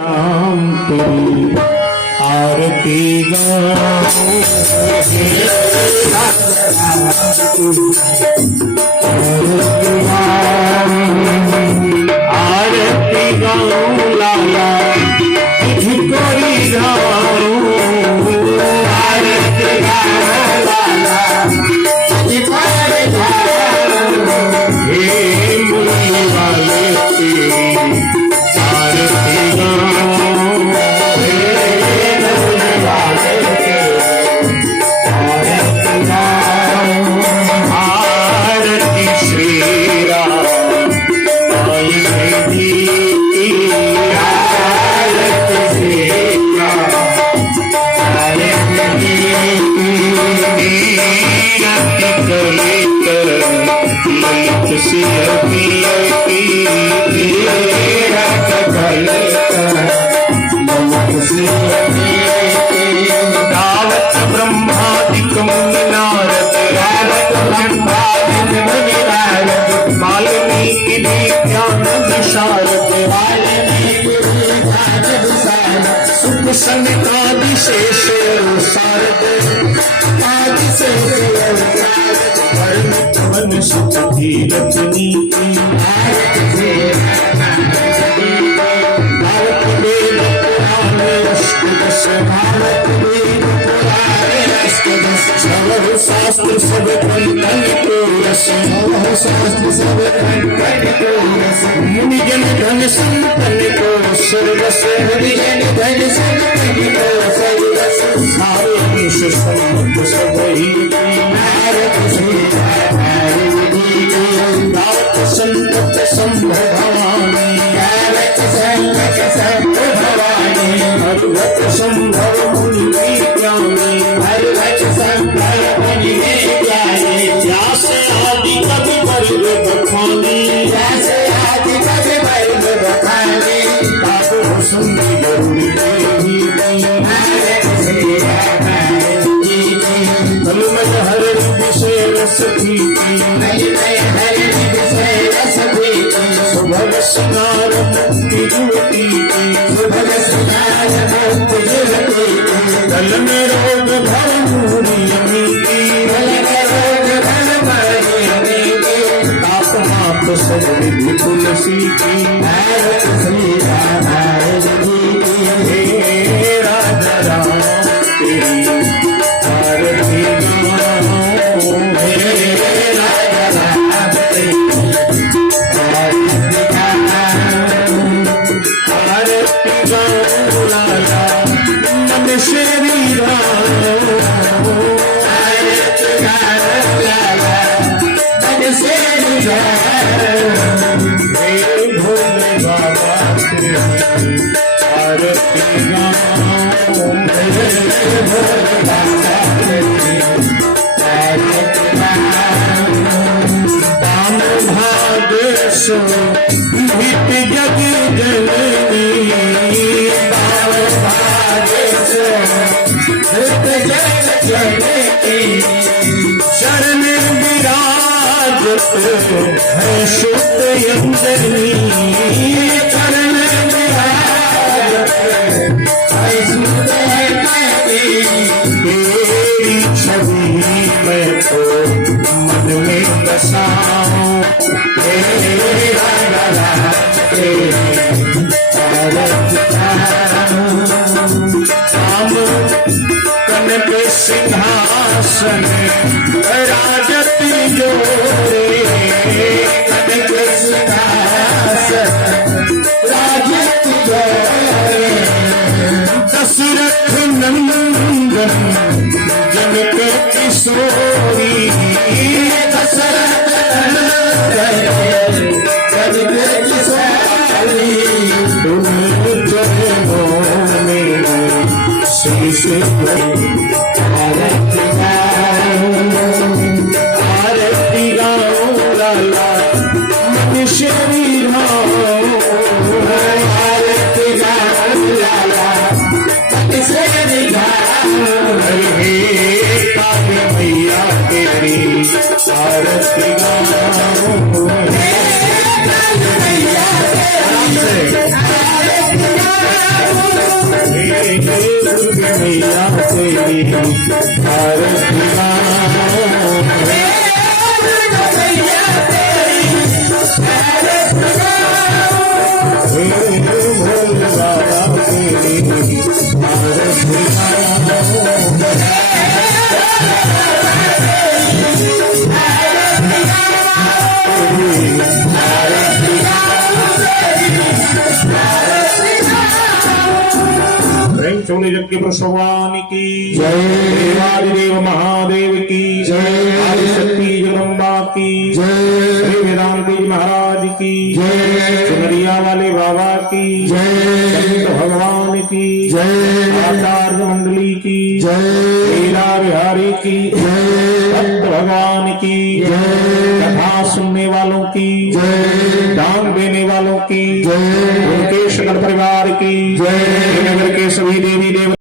राम तेरी आरती आरती गाऊं लाला तुझको ही गाऊं आरती गाऊं लाला तुझको ही गाऊं हे मुरली वाले तेरी आरती गाऊं हे मुरली वाले तेरी आरती गाऊं आरती श्री राम दावत ब्रह्मादिक मुनि नारद दावत ब्रह्मादिक मुनि नारद वाल्मीकि ज्ञान विशारद वाल्मीकि ज्ञान विशारद सुख सनकादि शेष सारद आदि शेष धर्म कवन सुख धीरज नीति भारत वेद पुराण अष्टदश भारत वेद पुराण अष्टदश सर्व शास्त्र सब कंठन को रस सर्व शास्त्र सब कंठन को रस मुनि जन धन संतन को सर्वस मुनि जन धन संतन को सर्वस सारे विश्व संत सब ही भारत श्री भारत संत संभवामी भारत संत संभवामी हरिभक्त संभव मुनि विज्ञानी हरिभक्त संभव मुनि विज्ञानी व्यास आदि कवि वरिष्ठ बखानी व्यास आदि कवि वरिष्ठ बखानी बाबू सुंदर गरुड़ देवी भारत श्री तलमय हर विषय रस प्रीति सुभग सिंगार मुक्ति ज्योति सुभग सिंगार मुक्ति ज्योति दल में रोग भर मूरी अमीति दल में रोग भर मूरी अमीति ताप माप सब विधि तुलसी की भारत श्री राम हे राजा राम तेरी आरती गाऊं हे राजा राम तेरी आरती गाऊं लाला मन श्री राम आरती गाऊं लाला मन श्री राम हे भोले बाबा तेरी आरती गाऊं हे भोले बाबा तेरी आरती गाऊं दाम भागेश भीत जग जननी दाम भागेश भीत जग जननी शरण विराजत है शुद्ध यंजनी शरण विराजत है शुद्ध यंजनी तेरी छवि मैं तो मन में बसाऊं हे राजा राम तेरी आरती गाऊं राम कनक सिंहासन राजत जोरे कनक सिंहासन राजत जोरे दशरथ नंदन जनक किशोरी दशरथ नंदन जनक किशोरी तुम चरणों में शीश आरती गाऊं लाला मन श्री राम आरती गाऊं लाला मन श्री राम हे काव्य मैया तेरी आरती गाऊं हे काव्य मैया तेरी आरती गाऊं दुर्गे मैया तेरी आरती गाऊं। भोले बाबा तेरी आरती चौले जग के प्रसवान की जय, देवादिदेव महादेव की जय, आदिशक्ति जगदम्बा की जय, श्री वेदांत जी महाराज की जय, सिमरिया वाले बाबा की जय, संत भगवान की जय, आचार्य मंडली की जय, लीला बिहारी की जय, भक्त भगवान की जय, कथा सुनने वालों की जय, दान देने वालों की जय, उनके सकल परिवार की जय, नगर के सभी देवी देवता